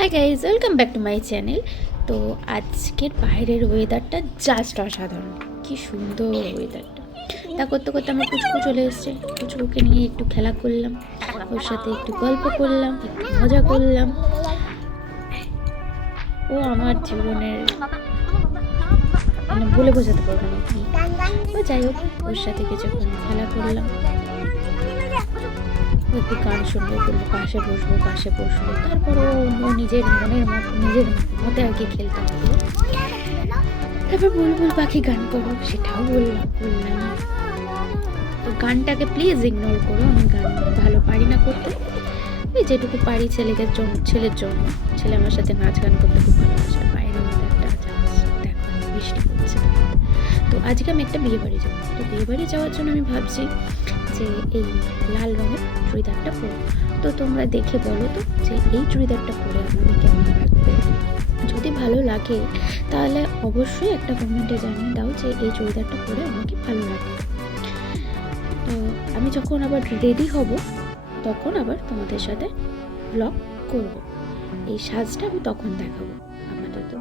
Hi guys, welcome back to my channel. তো আজকের বাইরের ওয়েদারটা জাস্ট অসাধারণ, কি সুন্দর ওয়েদারটা। তা করতে করতে আমার পুচকু চলে এসছে। পুচকুকে নিয়ে একটু খেলা করলাম, ওর সাথে একটু গল্প করলাম, একটু মজা করলাম। ও আমার জীবনের বলে বোঝাতে পারবো না কি। যাই হোক, ওর সাথে কিছুক্ষণ খেলা করলাম, একটু গান শুনবো, বললো পাশে বসবো। তারপরও ও নিজের মতে আর কি খেলতে থাকলো। তারপর বুলবুল পাখি গান করো, সেটাও বললাম। তো গানটাকে প্লিজ ইগনোর করো, আমি গান ভালো পারি না করতে। ওই যেটুকু পারি ছেলের জন্য। ছেলে আমার সাথে নাচ গান করতে খুব ভালোবাসে। বাইরে একটা দেখো বৃষ্টি পড়ছে। তো আজকে আমি একটা বিয়ে বাড়ি যাবো। তো বিয়ে বাড়ি যাওয়ার জন্য আমি ভাবছি যে এই লাল রঙের চুড়িদারটা পরবো। তো তোমরা দেখে বলো তো যে এই চুড়িদারটা পরে আমাকে কেমন লাগবে। যদি ভালো লাগে তাহলে অবশ্যই একটা কমেন্টে জানিয়ে দাও যে এই চুড়িদারটা পরে আমাকে ভালো লাগে। তো আমি যখন আবার রেডি হব তখন আবার তোমাদের সাথে ব্লগ করব। এই সাজটা আমি তখন দেখাবো। আপাতত